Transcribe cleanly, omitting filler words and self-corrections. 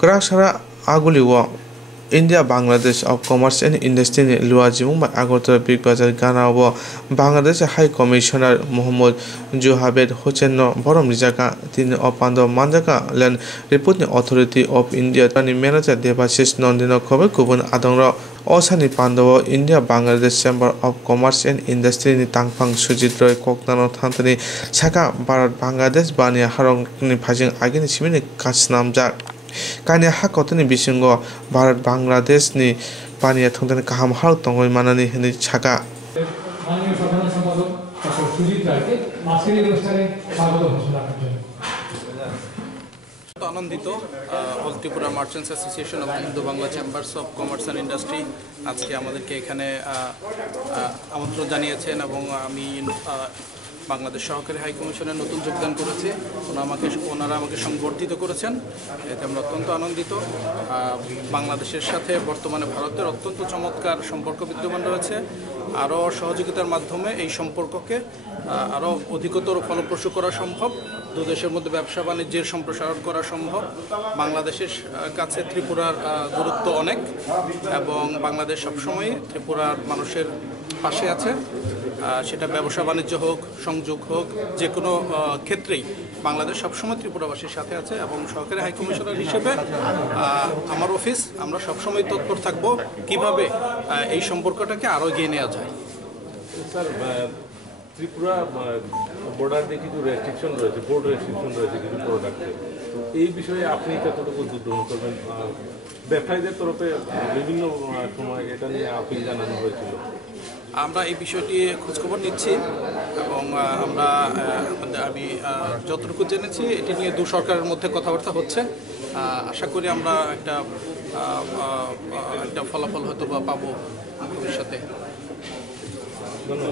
Krakshara Aguliwa India Bangladesh of Commerce and Industry Luajimung by Agotara Big Bazar Ghana Bangladesh High Commissioner Muhammad Juhabed Hochenno Borom Rijaka Tin Opando Manjaka Land Reporting Authority of India Tani Manager Debasis Nondino Kobe Kubun Adongra Osani Pandawa India Bangladesh Chamber of Commerce and Industry ni Tangpang Sujit Roy Koknano Thantani Saka Bharat Bangladesh Bania Harong ni Phajing Agini Simini Kasnamjak Kanya Hakotani Bishingo Bharat Bangladesh ni Pania Thuntan Kaham Hark Tongoi Manani Hindi Chaka আনন্দিত all Tripura merchants association এবং Indo Bangla chambers of commerce and industry আজকে আমাদেরকে এখানে আমন্ত্রণ জানিয়েছেন এবং আমি বাংলাদেশ সহকারী হাই কমিশনের নতুন যোগদান করেছি ওনারা আমাকে সংবর্ধিত করেছেন এতে আমরা অত্যন্ত আনন্দিত বাংলাদেশের সাথে বর্তমানে ভারতের অত্যন্ত চমৎকার সম্পর্ক বিদ্যমান রয়েছে আরও সহযোগিতার মাধ্যমে এই সম্পর্ককে আরও অধিকতর ফলপ্রসূ করা সম্ভব দু দেশের মধ্যে ব্যবসা বাণিজ্যের সম্প্রসারণ করা সম্ভব বাংলাদেশের কাছে ত্রিপুরার গুরুত্ব অনেক এবং বাংলাদেশ সবসময় ত্রিপুরার মানুষের পাশে আছে সেটা ব্যবসা বাণিজ্য হোক সংযোগ হোক যে কোনো ক্ষেত্রেই বাংলাদেশ সবসময় ত্রিপুরাবাসীর সাথে আছে এবং সরকারি হাই কমিশনার হিসেবে আমার অফিস আমরা সবসময় তৎপর থাকব কিভাবে এই সম্পর্কটাকে আরও এগিয়ে নেওয়া যায় স্যার ত্রিপুরা বর্ডারে কিছু রেস্ট্রিকশন রয়েছে বোর্ড রেস্ট্রিকশন রয়েছে কিছু প্রোডাক্টে তো এই বিষয়ে আপনি কতটুকু উদ্যোগ গ্রহণ করবেন ব্যবসায়ীদের তরফে বিভিন্ন সময় এটা নিয়ে আপিল জানানো হয়েছিল আমরা এই বিষয়টি খোঁজখবর নিচ্ছি এবং আমি যতটুকু জেনেছি এটি নিয়ে দু সরকারের মধ্যে কথাবার্তা হচ্ছে আশা করি আমরা একটা ফলাফল হয়তো বা পাবো ভবিষ্যতে। ধন্যবাদ।